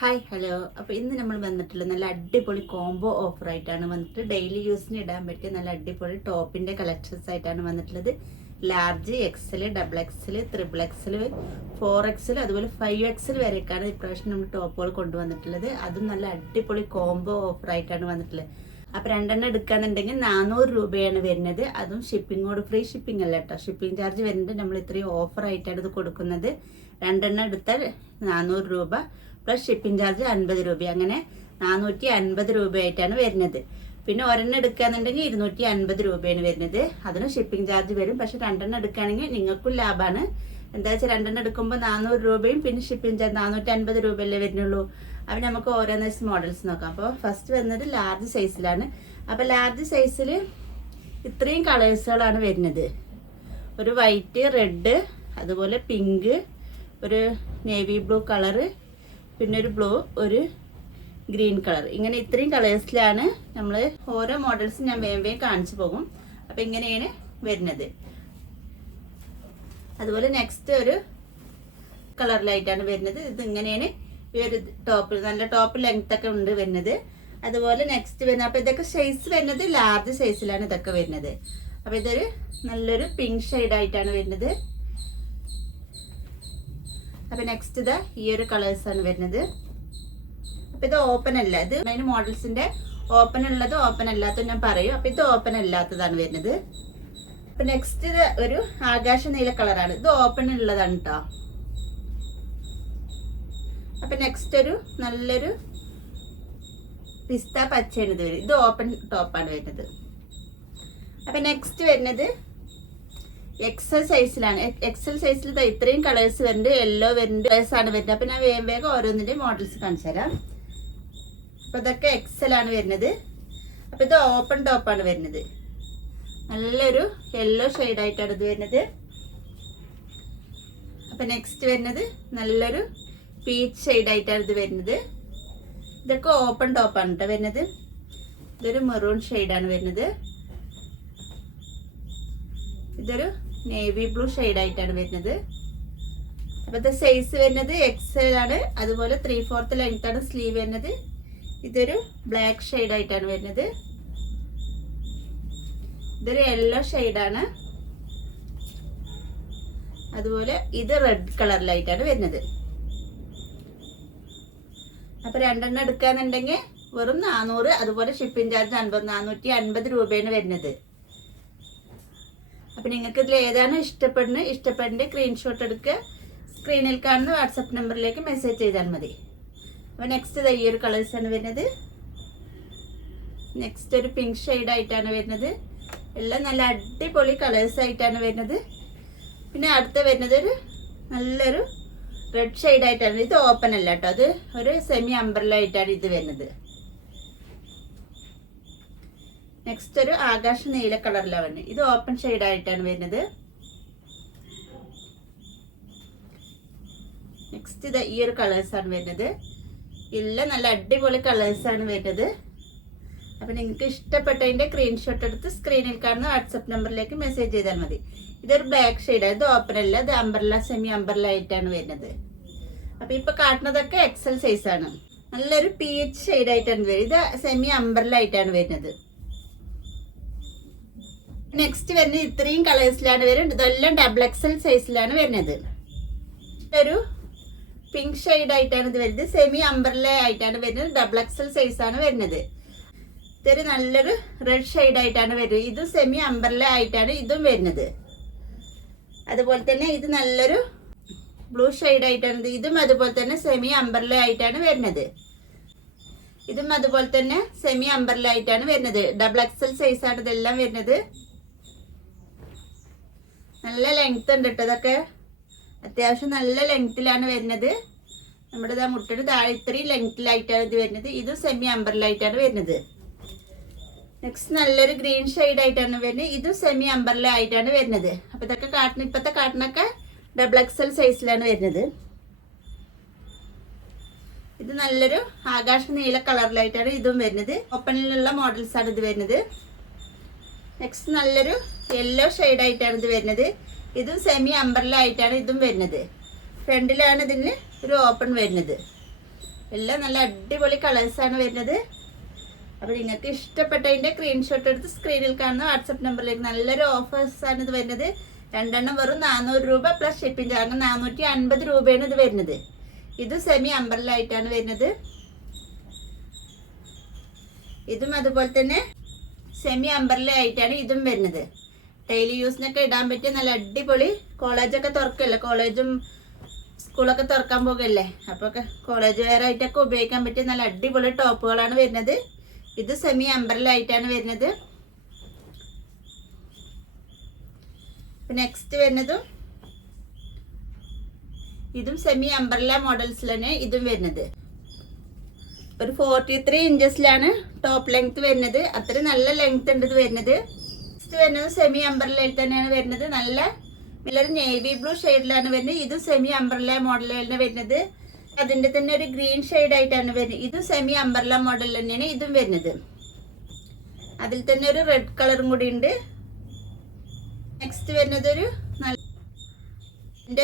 Hi hello. അപ്പോൾ ഇന്ന് നമ്മൾ വന്നിട്ടുള്ള നല്ല അടിപൊളി കോംബോ ഓഫറായിട്ടാണ് വന്നിട്ട് ഡെയിലി യൂസിന് ഇടാൻ പറ്റിയ നല്ല അടിപൊളി ടോപ്പിൻ്റെ കളക്ഷൻസ് ആയിട്ടാണ് വന്നിട്ടുള്ളത്. Large, XL, double XL, triple XL, 4XL അതുപോലെ 5XL വരെയൊക്കെയാണ് ഇപ്രാവശ്യം നമ്മൾ ടോപ്പുകൾ കൊണ്ടുവന്നിട്ടുള്ളത്. അതും നല്ല അടിപൊളി കോംബോ ഓഫറായിട്ടാണ് വന്നിട്ടുള്ളത്. അപ്പോൾ രണ്ടെണ്ണം എടുക്കാന്നുണ്ടെങ്കിൽ 400 രൂപയാണ് വരുന്നത്. അതും ഷിപ്പിങ്ങോട് ഫ്രീ ഷിപ്പിംഗ് അല്ല കേട്ടോ, ഷിപ്പിംഗ് ചാർജ് വരുന്നത്. നമ്മൾ ഇത്രയും ഓഫറായിട്ടാണ് ഇത് കൊടുക്കുന്നത്. രണ്ടെണ്ണം എടുത്താൽ 400 രൂപ പ്ലസ് ഷിപ്പിംഗ് ചാർജ് 50 രൂപ, അങ്ങനെ 450 രൂപയായിട്ടാണ് വരുന്നത്. പിന്നെ ഒരെണ്ണം എടുക്കുകയാണെന്നുണ്ടെങ്കിൽ 250 രൂപയാണ് വരുന്നത്. അതിന് ഷിപ്പിംഗ് ചാർജ് വരും. പക്ഷെ രണ്ടെണ്ണം എടുക്കുകയാണെങ്കിൽ നിങ്ങൾക്കും ലാഭമാണ്. എന്താ വെച്ചാൽ രണ്ടെണ്ണം എടുക്കുമ്പോൾ 400 രൂപയും പിന്നെ ഷിപ്പിംഗ് ചാർജ് 450 രൂപയല്ലേ വരുന്നുള്ളൂ. അപ്പം നമുക്ക് ഓരോന്ന് മോഡൽസ് നോക്കാം. അപ്പോൾ ഫസ്റ്റ് വരുന്നത് ലാർജ് സൈസിലാണ്. അപ്പോൾ ലാർജ് സൈസിൽ ഇത്രയും കളേഴ്സുകളാണ് വരുന്നത്. ഒരു വൈറ്റ്, റെഡ്, അതുപോലെ പിങ്ക്, ഒരു നേവി ബ്ലൂ കളറ്, പിന്നെ ഒരു ബ്ലൂ, ഒരു ഗ്രീൻ കളർ. ഇങ്ങനെ ഇത്രയും കളേഴ്സിലാണ് നമ്മൾ ഓരോ മോഡൽസും ഞാൻ വേഗം കാണിച്ചു പോകും. അപ്പം ഇങ്ങനെയാണ് വരുന്നത്. അതുപോലെ നെക്സ്റ്റ് ഒരു കളറിലായിട്ടാണ് വരുന്നത്. ഇത് ഇങ്ങനെയാണ് ഈ ഒരു ടോപ്പ്, നല്ല ടോപ്പ് ലെങ്ത് ഒക്കെ ഉണ്ട് വരുന്നത്. അതുപോലെ നെക്സ്റ്റ് വരുന്നത്, അപ്പോൾ ഇതൊക്കെ സൈസ് വരുന്നത് ലാർജ് സൈസിലാണ് ഇതൊക്കെ വരുന്നത്. അപ്പോൾ ഇതൊരു നല്ലൊരു പിങ്ക് ഷെയ്ഡായിട്ടാണ് വരുന്നത്. അപ്പോൾ നെക്സ്റ്റ് ഇതാ ഈ ഒരു കളേഴ്സാണ് വരുന്നത്. അപ്പോൾ ഇത് ഓപ്പൺ അല്ല, ഇത് അതിന് മോഡൽസിൻ്റെ ഓപ്പൺ ഉള്ളത് ഓപ്പൺ അല്ലാത്തത് ഞാൻ പറയും. അപ്പോൾ ഇത് ഓപ്പൺ അല്ലാത്തതാണ് വരുന്നത്. അപ്പോൾ നെക്സ്റ്റ് ഇത് ഒരു ആകാശ നീല കളറാണ്. ഇത് ഓപ്പൺ ഉള്ളതാണ് കേട്ടോ. അപ്പോൾ നെക്സ്റ്റ് ഒരു നല്ലൊരു പിസ്ത പച്ചയാണ് ഇത് വരും. ഇത് ഓപ്പൺ ടോപ്പാണ് വരുന്നത്. അപ്പോൾ നെക്സ്റ്റ് വരുന്നത് എക്സൽ സൈസിലാണ്. എക്സൽ സൈസിൽ ഇത്രയും കളേഴ്സ് വരുന്നുണ്ട്. യെല്ലോ വരുന്നുണ്ട്, കളേഴ്സാണ് വരുന്നത്. അപ്പോൾ ഞാൻ വേഗം ഓരോന്നിൻ്റെ മോഡൽസ് കാണിച്ചു തരാം. അപ്പോൾ ഇതൊക്കെ എക്സൽ ആണ് വരുന്നത്. അപ്പോൾ ഇത് ഓപ്പൺ ടോപ്പാണ് വരുന്നത്. നല്ലൊരു യെല്ലോ ഷെയ്ഡായിട്ടാണ് ഇത് വരുന്നത്. അപ്പോൾ നെക്സ്റ്റ് വരുന്നത് നല്ലൊരു പീച്ച് ഷെയ്ഡായിട്ടാണ് ഇത് വരുന്നത്. ഇതൊക്കെ ഓപ്പൺ ടോപ്പാണ് കേട്ടോ വരുന്നത്. ഇതൊരു മെറൂൺ ഷെയ്ഡാണ് വരുന്നത്. ഇതൊരു നേവി ബ്ലൂ ഷെയ്ഡായിട്ടാണ് വരുന്നത്. അപ്പോൾ ഇത് സൈസ് വരുന്നത് എക്സൽ ആണ്. അതുപോലെ 3/4 ലെങ്ത് ആണ് സ്ലീവ് വരുന്നത്. ഇതൊരു ബ്ലാക്ക് ഷെയ്ഡായിട്ടാണ് വരുന്നത്. ഇതൊരു യെല്ലോ ഷെയ്ഡാണ്. അതുപോലെ ഇത് റെഡ് കളറിലായിട്ടാണ് വരുന്നത്. അപ്പോൾ രണ്ടെണ്ണം എടുക്കാന്നുണ്ടെങ്കിൽ വെറും 400, അതുപോലെ ഷിപ്പിംഗ് ചാർജ് 450 രൂപയാണ് വരുന്നത്. അപ്പം നിങ്ങൾക്ക് ഇതിൽ ഏതാണ് ഇഷ്ടപ്പെടുന്നത് സ്ക്രീൻഷോട്ട് എടുക്കുക. സ്ക്രീനിൽ കാണുന്ന വാട്സപ്പ് നമ്പറിലേക്ക് മെസ്സേജ് ചെയ്താൽ മതി. അപ്പോൾ നെക്സ്റ്റ് ഈ ഒരു കളേഴ്സാണ് വരുന്നത്. നെക്സ്റ്റ് ഒരു പിങ്ക് ഷെയ്ഡായിട്ടാണ് വരുന്നത്. എല്ലാം നല്ല അടിപൊളി കളേഴ്സായിട്ടാണ് വരുന്നത്. പിന്നെ അടുത്ത വരുന്നത് ഒരു നല്ലൊരു റെഡ് ഷെയ്ഡായിട്ടാണ്. ഇത് ഓപ്പൺ അല്ല കേട്ടോ, അത് ഒരു സെമി അംബ്രല്ല ആയിട്ടാണ് ഇത് വരുന്നത്. നെക്സ്റ്റ് ഒരു ആകാശ നീല കളറിലാണ് വരുന്നത്. ഇത് ഓപ്പൺ ഷെയ്ഡായിട്ടാണ് വരുന്നത്. നെക്സ്റ്റ് ഇത് ഈ ഒരു കളേഴ്സാണ് വരുന്നത്. എല്ലാം നല്ല അടിപൊളി കളേഴ്സാണ് വരുന്നത്. അപ്പം നിങ്ങൾക്ക് ഇഷ്ടപ്പെട്ടതിൻ്റെ സ്ക്രീൻഷോട്ട് എടുത്ത് സ്ക്രീനിൽ കാണുന്ന വാട്സപ്പ് നമ്പറിലേക്ക് മെസ്സേജ് ചെയ്താൽ മതി. ഇതൊരു ബ്ലാക്ക് ഷെയ്ഡാണ്. ഇത് ഓപ്പൺ അല്ല, ഇത് അംബ്രല്ല, സെമി അംബ്രല്ല ആയിട്ടാണ് വരുന്നത്. അപ്പം ഇപ്പം കാട്ടുന്നതൊക്കെ എക്സൽ സൈസാണ്. നല്ലൊരു പീച്ച് ഷെയ്ഡായിട്ടാണ് വരുന്നത്. ഇത് സെമി അംബ്രല്ല ആയിട്ടാണ് വരുന്നത്. നെക്സ്റ്റ് വരുന്നത് ഇത്രയും കളേഴ്സിലാണ് വരുന്നത്. ഇതെല്ലാം ഡബിൾ എക്സൽ സൈസിലാണ് വരുന്നത്. ഒരു പിങ്ക് ഷെയ്ഡായിട്ടാണ് ഇത് വരുന്നത്. സെമി അംബ്രല്ല ആയിട്ടാണ് വരുന്നത്. ഡബിൾ എക്സൽ സൈസാണ് വരുന്നത്. ഇതൊരു നല്ലൊരു റെഡ് ഷെയ്ഡായിട്ടാണ് വരുന്നത്. ഇതും സെമി അംബ്രല്ല ആയിട്ടാണ് ഇതും വരുന്നത്. അതുപോലെ തന്നെ ഇത് നല്ലൊരു ബ്ലൂ ഷെയ്ഡായിട്ടാണ്. ഇതും അതുപോലെ തന്നെ സെമി അംബ്രല്ല ആയിട്ടാണ് വരുന്നത്. ഇതും അതുപോലെ തന്നെ സെമി അംബ്രല്ല ആയിട്ടാണ് വരുന്നത്. ഡബിൾ എക്സൽ സൈസാണ് ഇതെല്ലാം വരുന്നത്. നല്ല ലെങ്ത് ഉണ്ട് കേട്ടോ. ഇതൊക്കെ അത്യാവശ്യം നല്ല ലെങ്ത്തിലാണ് വരുന്നത്. നമ്മുടെ ഇതാ മുട്ടിന് താഴെ ഇത്രയും ലെങ്ത്തിലായിട്ടാണ് ഇത് വരുന്നത്. ഇതും സെമി അംബ്രല്ല ആയിട്ടാണ് വരുന്നത്. നെക്സ്റ്റ് നല്ലൊരു ഗ്രീൻ ഷെയ്ഡായിട്ടാണ് വരുന്നത്. ഇതും സെമി അംബ്രല്ല ആയിട്ടാണ് വരുന്നത്. അപ്പോൾ ഇതൊക്കെ ഇപ്പോഴത്തെ കാട്ടിനൊക്കെ ഡബിൾ എക്സൽ സൈസിലാണ് വരുന്നത്. ഇത് നല്ലൊരു ആകാശ നീല കളറിലായിട്ടാണ് ഇതും വരുന്നത്. ഓപ്പണിലുള്ള മോഡൽസാണ് ഇത് വരുന്നത്. നെക്സ്റ്റ് നല്ലൊരു യെല്ലോ ഷെയ്ഡായിട്ടാണ് ഇത് വരുന്നത്. ഇതും സെമി അംബ്രല്ല ആയിട്ടാണ് ഇതും വരുന്നത്. ഫ്രണ്ടിലാണ് ഇതിന് ഒരു ഓപ്പൺ വരുന്നത്. എല്ലാം നല്ല അടിപൊളി കളേഴ്സാണ് വരുന്നത്. അപ്പോൾ നിങ്ങൾക്ക് ഇഷ്ടപ്പെട്ടതിൻ്റെ സ്ക്രീൻഷോട്ട് എടുത്ത് സ്ക്രീനിൽ കാണുന്ന വാട്സപ്പ് നമ്പറിലേക്ക് നല്ലൊരു ഓഫേഴ്സാണ് ഇത് വരുന്നത്. രണ്ടെണ്ണം വെറും 400 രൂപ പ്ലസ് ഷിപ്പിംഗ് ചാർജ് 450 രൂപയാണ് ഇത് വരുന്നത്. ഇത് സെമി അംബ്രല്ല ആയിട്ടാണ് വരുന്നത്. ഇതും അതുപോലെ തന്നെ സെമി അംബ്രല്ല ആയിട്ടാണ് ഇതും വരുന്നത്. ഡെയിലി യൂസിനൊക്കെ ഇടാൻ പറ്റിയ നല്ല അടിപൊളി, കോളേജൊക്കെ തുറക്കല്ലേ, കോളേജും സ്കൂളൊക്കെ തുറക്കാൻ പോകുകയല്ലേ, അപ്പോൾ കോളേജ് വെയർ ആയിട്ടൊക്കെ ഉപയോഗിക്കാൻ പറ്റിയ നല്ല അടിപൊളി ടോപ്പുകളാണ് വരുന്നത്. ഇത് സെമി അംബ്രല്ല ആയിട്ടാണ് വരുന്നത്. നെക്സ്റ്റ് വരുന്നതും ഇതും സെമി അംബ്രല്ല മോഡൽസിൽ തന്നെ ഇതും വരുന്നത്. ഒരു 43 ഇഞ്ചസിലാണ് ടോപ്പ് ലെങ്ത് വരുന്നത്. അത്രയും നല്ല ലെങ്ത് ഉണ്ട് ഇത് വരുന്നത്. നെക്സ്റ്റ് വരുന്നത് സെമി അംബ്രല്ലയിൽ തന്നെയാണ് വരുന്നത്. നല്ലൊരു നേവി ബ്ലൂ ഷെയ്ഡിലാണ് വരുന്നത്. ഇത് സെമി അംബ്രല്ല മോഡലിലാണ് വരുന്നത്. അതിൻ്റെ തന്നെ ഒരു ഗ്രീൻ ഷെയ്ഡ് ആയിട്ടാണ് വരുന്നത്. ഇത് സെമി അംബ്രല്ല മോഡൽ തന്നെയാണ് ഇതും വരുന്നത്. അതിൽ തന്നെ ഒരു റെഡ് കളറും കൂടി ഉണ്ട്. നെക്സ്റ്റ് വരുന്നത് ഒരു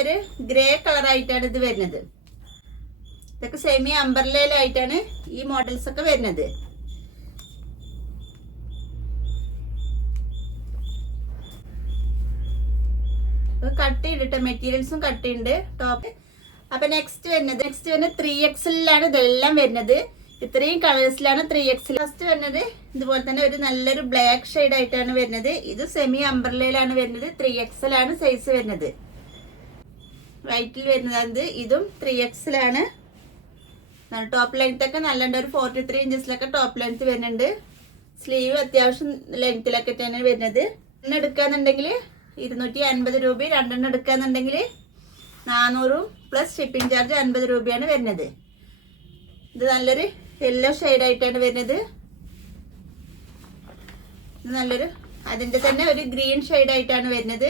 ഒരു ഗ്രേ കളർ ആയിട്ടാണ് ഇത് വരുന്നത്. ഇതൊക്കെ സെമി അംബ്രല്ലയിലായിട്ടാണ് ഈ മോഡൽസ് ഒക്കെ വരുന്നത്. കട്ടിയുണ്ട്, മെറ്റീരിയൽസും കട്ടിയുണ്ട് ടോപ്പ്. അപ്പൊ നെക്സ്റ്റ് വരുന്നത് 3XL ഇതെല്ലാം വരുന്നത്. ഇത്രയും കളേഴ്സിലാണ് 3XL. ഫസ്റ്റ് വരുന്നത് ഇതുപോലെ തന്നെ ഒരു നല്ലൊരു ബ്ലാക്ക് ഷെയ്ഡ് ആയിട്ടാണ് വരുന്നത്. ഇത് സെമി അംബ്രല്ലയിലാണ് വരുന്നത്. 3XL ആണ് സൈസ് വരുന്നത്. വൈറ്റിൽ വരുന്നത് ഇതും 3XL ആണ്. ടോപ്പ് ലെങ്ത് ഒക്കെ നല്ലുണ്ട്. ഒരു 43 ഇഞ്ചസിലൊക്കെ ടോപ്പ് ലെങ്ത് വരുന്നുണ്ട്. സ്ലീവ് അത്യാവശ്യം ലെങ്ത്തിലൊക്കെ തന്നെ വരുന്നത്. എണ്ണം എടുക്കാന്നുണ്ടെങ്കിൽ 250 രൂപ, രണ്ടെണ്ണം എടുക്കാന്നുണ്ടെങ്കിൽ 400 പ്ലസ് ഷിപ്പിംഗ് ചാർജ് 50 രൂപയാണ് വരുന്നത്. ഇത് നല്ലൊരു യെല്ലോ ഷെയ്ഡായിട്ടാണ് വരുന്നത്. ഇത് നല്ലൊരു അതിൻ്റെ തന്നെ ഒരു ഗ്രീൻ ഷെയ്ഡായിട്ടാണ് വരുന്നത്.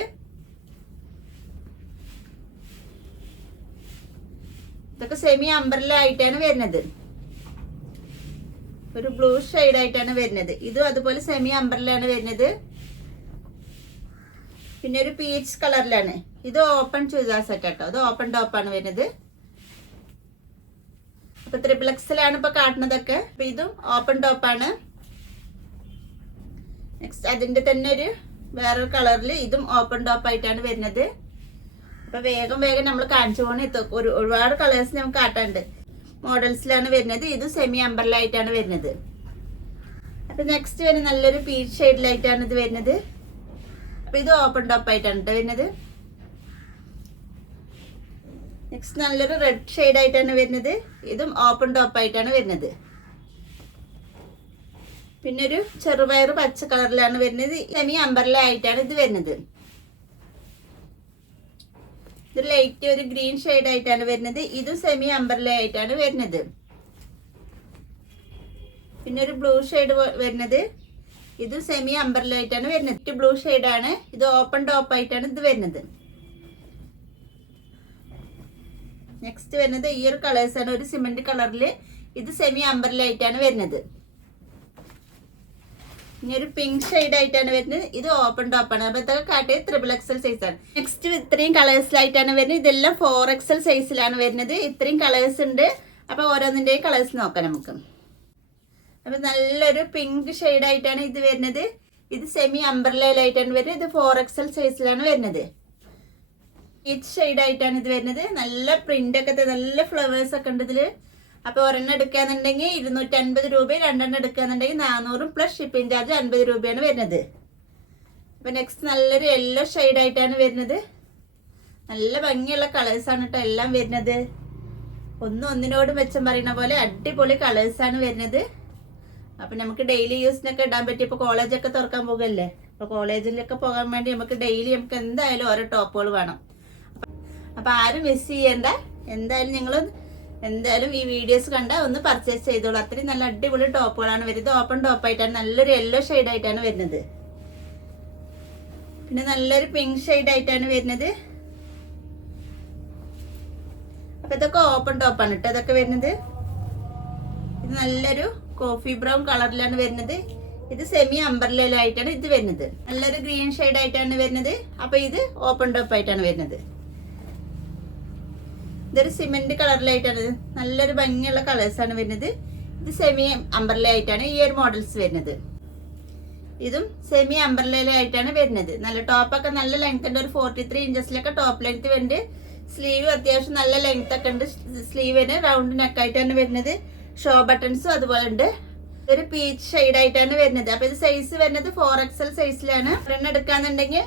ഇതൊക്കെ സെമി അംബ്രല്ല ആയിട്ടാണ് വരുന്നത്. ഒരു ബ്ലൂ ഷെയ്ഡായിട്ടാണ് വരുന്നത്. ഇതും അതുപോലെ സെമി അംബ്രല്ലാണ് വരുന്നത്. പിന്നെ ഒരു പീച്ച് കളറിലാണ്. ഇത് ഓപ്പൺ ചുരിദാർ സെറ്റ് കേട്ടോ. ഇത് ഓപ്പൺ ടോപ്പാണ് വരുന്നത്. അപ്പൊ 3XL ആണ് ഇപ്പൊ കാട്ടുന്നതൊക്കെ. അപ്പൊ ഇതും ഓപ്പൺ ടോപ്പാണ്. നെക്സ്റ്റ് അതിന്റെ തന്നെ ഒരു വേറൊരു കളറിൽ ഇതും ഓപ്പൺ ടോപ്പ് ആയിട്ടാണ് വരുന്നത്. അപ്പൊ വേഗം നമ്മൾ കാണിച്ചു പോകണം. ഒരുപാട് കളേഴ്സ് നമുക്ക് കാട്ടാണ്ട് മോഡൽസിലാണ് വരുന്നത്. ഇത് സെമി അംബ്രല്ല ആയിട്ടാണ് വരുന്നത്. അപ്പൊ നെക്സ്റ്റ് വരുന്നത് നല്ലൊരു പീച്ച് ഷെയ്ഡിലായിട്ടാണ് ഇത് വരുന്നത്. അപ്പൊ ഇത് ഓപ്പൺ ടോപ്പ് ആയിട്ടാണ് വരുന്നത്. നെക്സ്റ്റ് നല്ലൊരു റെഡ് ഷെയ്ഡ് ആയിട്ടാണ് വരുന്നത്. ഇതും ഓപ്പൺ ടോപ്പ് ആയിട്ടാണ് വരുന്നത്. പിന്നെ ഒരു ചെറുപയർ പച്ച കളറിലാണ് വരുന്നത്. സെമി അംബ്രല്ല ആയിട്ടാണ് ഇത് വരുന്നത്. ഇത് ലൈറ്റ് ഒരു ഗ്രീൻ ഷെയ്ഡ് ആയിട്ടാണ് വരുന്നത്. ഇതും സെമി അംബ്രല്ല ആയിട്ടാണ് വരുന്നത്. പിന്നെ ഒരു ബ്ലൂ ഷെയ്ഡ് വരുന്നത്. ഇത് സെമി അംബ്രല്ല ആയിട്ടാണ് വരുന്നത്. ബ്ലൂ ഷെയ്ഡാണ്. ഇത് ഓപ്പൺ ടോപ്പ് ആയിട്ടാണ് ഇത് വരുന്നത്. നെക്സ്റ്റ് വരുന്നത് ഈ ഒരു കളേഴ്സാണ്. ഒരു സിമന്റ് കളറില്. ഇത് സെമി അംബ്രല്ല ആയിട്ടാണ് വരുന്നത്. ഇനി ഒരു പിങ്ക് ഷെയ്ഡ് ആയിട്ടാണ് വരുന്നത്. ഇത് ഓപ്പൺ ടോപ്പാണ്. അപ്പൊ ഇതൊക്കെ കാട്ടിയത് 3XL സൈസാണ്. നെക്സ്റ്റ് ഇത്രയും കളേഴ്സിലായിട്ടാണ് വരുന്നത്. ഇതെല്ലാം 4XL സൈസിലാണ് വരുന്നത്. ഇത്രയും കളേഴ്സ് ഉണ്ട്. അപ്പൊ ഓരോന്നിന്റെയും കളേഴ്സ് നോക്കാം നമുക്ക്. അപ്പൊ നല്ലൊരു പിങ്ക് ഷെയ്ഡ് ആയിട്ടാണ് ഇത് വരുന്നത്. ഇത് സെമി അംബ്രല്ലയിലായിട്ടാണ് വരുന്നത്. ഇത് 4XL സൈസിലാണ് വരുന്നത്. പീച്ച് ഷെയ്ഡ് ആയിട്ടാണ് ഇത് വരുന്നത്. നല്ല പ്രിന്റ് ഒക്കെ, നല്ല ഫ്ലവേഴ്സ് ഒക്കെ ഉണ്ട് ഇതില്. അപ്പൊ ഒരെണ്ണം എടുക്കാന്നുണ്ടെങ്കിൽ 250 രൂപ, രണ്ടെണ്ണം എടുക്കാന്നുണ്ടെങ്കിൽ 400 പ്ലസ് ഷിപ്പിംഗ് ചാർജ് 50 രൂപയാണ് വരുന്നത്. അപ്പൊ നെക്സ്റ്റ് നല്ലൊരു യെല്ലോ ഷെയ്ഡ് ആയിട്ടാണ് വരുന്നത്. നല്ല ഭംഗിയുള്ള കളേഴ്സാണ് കേട്ടോ എല്ലാം വരുന്നത്. ഒന്നിനോട് മെച്ചം പറയുന്ന പോലെ അടിപൊളി കളേഴ്സാണ് വരുന്നത്. അപ്പൊ നമുക്ക് ഡെയിലി യൂസിനൊക്കെ ഇടാൻ പറ്റി. ഇപ്പൊ കോളേജൊക്കെ തുറക്കാൻ പോകുമല്ലേ, അപ്പൊ കോളേജിലൊക്കെ പോകാൻ വേണ്ടി നമുക്ക് ഡെയിലി നമുക്ക് എന്തായാലും ഓരോ ടോപ്പുകൾ വേണം. അപ്പൊ ആരും മിസ് ചെയ്യണ്ട. എന്തായാലും ഈ വീഡിയോസ് കണ്ടാൽ ഒന്ന് പർച്ചേസ് ചെയ്തോളൂ. അത്രയും നല്ല അടിപൊളി ടോപ്പുകളാണ് വരുന്നത്. ഓപ്പൺ ടോപ്പായിട്ടാണ് നല്ലൊരു യെല്ലോ ഷെയ്ഡ് ആയിട്ടാണ് വരുന്നത്. പിന്നെ നല്ലൊരു പിങ്ക് ഷെയ്ഡ് ആയിട്ടാണ് വരുന്നത്. അപ്പൊ ഇതൊക്കെ ഓപ്പൺ ടോപ്പാണ് കേട്ടോ ഇതൊക്കെ വരുന്നത്. ഇത് നല്ലൊരു കോഫി ബ്രൗൺ കളറിലാണ് വരുന്നത്. ഇത് സെമി അംബ്രല്ലയിലായിട്ടാണ് ഇത് വരുന്നത്. നല്ലൊരു ഗ്രീൻ ഷെയ്ഡ് ആയിട്ടാണ് വരുന്നത്. അപ്പൊ ഇത് ഓപ്പൺ ടോപ്പ് ആയിട്ടാണ് വരുന്നത്. ഇതൊരു സിമെന്റ് കളറിലായിട്ടാണ്, നല്ലൊരു ഭംഗിയുള്ള കളേഴ്സാണ് വരുന്നത്. ഇത് സെമി അംബ്രല്ല ആയിട്ടാണ് ഈ ഒരു മോഡൽസ് വരുന്നത്. ഇതും സെമി അംബ്രല്ലയിലായിട്ടാണ് വരുന്നത്. നല്ല ടോപ്പൊക്കെ നല്ല ലെങ്ത് ഉണ്ട്, ഒരു 43 ഇഞ്ചസിലൊക്കെ ടോപ്പ് ലെങ്ത് വരുന്നുണ്ട്. സ്ലീവ് അത്യാവശ്യം നല്ല ലെങ്ത് ഒക്കെ ഉണ്ട്. സ്ലീവിന് റൗണ്ട് നെക്കായിട്ടാണ് വരുന്നത്. ഷോ ബട്ടൺസും അതുപോലെ ഉണ്ട്. ഒരു പീച്ച് ഷെയ്ഡ് ആയിട്ടാണ് വരുന്നത്. അപ്പൊ ഇത് സൈസ് വരുന്നത് 4XL സൈസിലാണ്. ഒരെണ്ണം എടുക്കാന്നുണ്ടെങ്കിൽ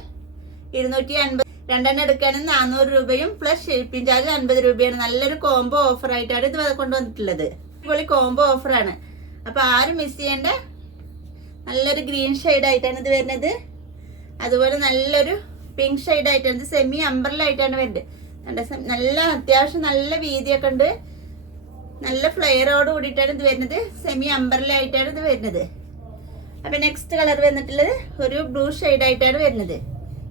250, രണ്ടെണ്ണം എടുക്കുകയാണെങ്കിൽ 400 രൂപയും പ്ലസ് ഷിപ്പിംഗ് ചാർജ് 50 രൂപയാണ്. നല്ലൊരു കോംബോ ഓഫർ ആയിട്ടാണ് ഇത് കൊണ്ടുവന്നിട്ടുള്ളത്. അടിപൊളി കോംബോ ഓഫറാണ്. അപ്പൊ ആരും മിസ് ചെയ്യേണ്ട. നല്ലൊരു ഗ്രീൻ ഷെയ്ഡ് ആയിട്ടാണ് ഇത് വരുന്നത്. അതുപോലെ നല്ലൊരു പിങ്ക് ഷെയ്ഡ് ആയിട്ടാണ്. ഇത് സെമി അംബ്രല്ല ആയിട്ടാണ് വരുന്നത്. നല്ല അത്യാവശ്യം നല്ല വീതിയൊക്കെ ഉണ്ട്. നല്ല ഫ്ലെയറോട് കൂടിയിട്ടാണ് ഇത് വരുന്നത്. സെമി അംബ്രല്ല ആയിട്ടാണ് ഇത് വരുന്നത്. അപ്പൊ നെക്സ്റ്റ് കളർ വന്നിട്ടുള്ളത് ഒരു ബ്ലൂ ഷെയ്ഡ് ആയിട്ടാണ് വരുന്നത്.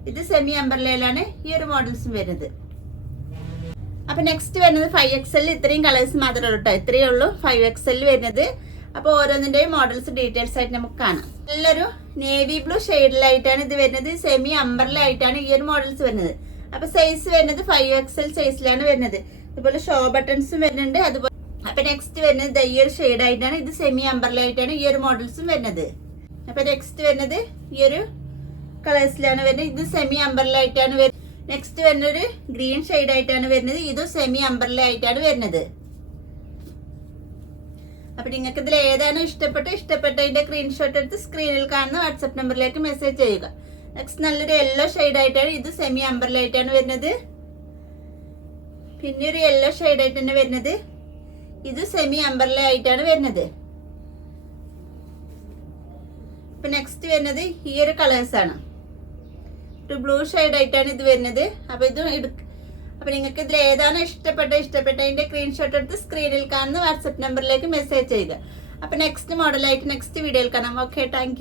ഇത് സെമി അംബ്രല്ലയിലാണ് ഈ ഒരു മോഡൽസും വരുന്നത്. അപ്പൊ നെക്സ്റ്റ് വരുന്നത് 5XL. ഇത്രയും കളേഴ്സ് മാത്രമേ ഉള്ളൂ കേട്ടോ. ഇത്രയേ ഉള്ളൂ 5XL വരുന്നത്. അപ്പൊ ഓരോന്നിന്റെയും മോഡൽസ് ഡീറ്റെയിൽസ് ആയിട്ട് നമുക്ക് കാണാം. നല്ലൊരു നേവി ബ്ലൂ ഷെയ്ഡിലായിട്ടാണ് ഇത് വരുന്നത്. സെമി അംബ്രല്ല ആയിട്ടാണ് ഈ ഒരു മോഡൽസ് വരുന്നത്. അപ്പൊ സൈസ് വരുന്നത് 5XL സൈസിലാണ് വരുന്നത്. അതുപോലെ ഷോ ബട്ടൺസും വരുന്നുണ്ട്. അതുപോലെ അപ്പൊ നെക്സ്റ്റ് വരുന്നത് ഈ ഒരു ഷെയ്ഡ് ആയിട്ടാണ്. ഇത് സെമി അംബ്രല്ല ആയിട്ടാണ് ഈ ഒരു മോഡൽസും വരുന്നത്. അപ്പൊ നെക്സ്റ്റ് വരുന്നത് ഈ ഒരു കളേഴ്സിലാണ് വരുന്നത്. ഇത് സെമി അംബ്രല്ല ആയിട്ടാണ് വരുന്നത്. നെക്സ്റ്റ് വരുന്നത് ഒരു ഗ്രീൻ ഷെയ്ഡ് ആയിട്ടാണ് വരുന്നത്. ഇതും സെമി അംബ്രല്ല ആയിട്ടാണ് വരുന്നത്. അപ്പൊ നിങ്ങൾക്ക് ഇതിൽ ഏതാണ് ഇഷ്ടപ്പെട്ടതിന്റെ സ്ക്രീൻഷോട്ട് എടുത്ത് സ്ക്രീനിൽ കാണുന്ന വാട്സ്ആപ്പ് നമ്പറിലേക്ക് മെസ്സേജ് ചെയ്യുക. നെക്സ്റ്റ് നല്ലൊരു യെല്ലോ ഷെയ്ഡ് ആയിട്ടാണ്. ഇത് സെമി അംബ്രല്ല ആയിട്ടാണ് വരുന്നത്. പിന്നെ ഒരു യെല്ലോ ഷെയ്ഡ് ആയിട്ട് തന്നെ വരുന്നത്. ഇത് സെമി അംബ്രല്ല ആയിട്ടാണ് വരുന്നത്. ഇപ്പൊ നെക്സ്റ്റ് വരുന്നത് ഈ ഒരു കളേഴ്സ് ആണ്. ഒരു ബ്ലൂ ഷെയ്ഡ് ആയിട്ടാണ് ഇത് വരുന്നത്. അപ്പൊ അപ്പൊ നിങ്ങൾക്ക് ഇതിൽ ഏതാണ് ഇഷ്ടപ്പെട്ടതിന്റെ സ്ക്രീൻഷോട്ട് എടുത്ത് സ്ക്രീനിൽ കാണുന്ന വാട്സ്ആപ്പ് നമ്പറിലേക്ക് മെസ്സേജ് ചെയ്യുക. അപ്പൊ നെക്സ്റ്റ് മോഡലായിട്ട് നെക്സ്റ്റ് വീഡിയോയിൽ കാണാം. Okay, thank you.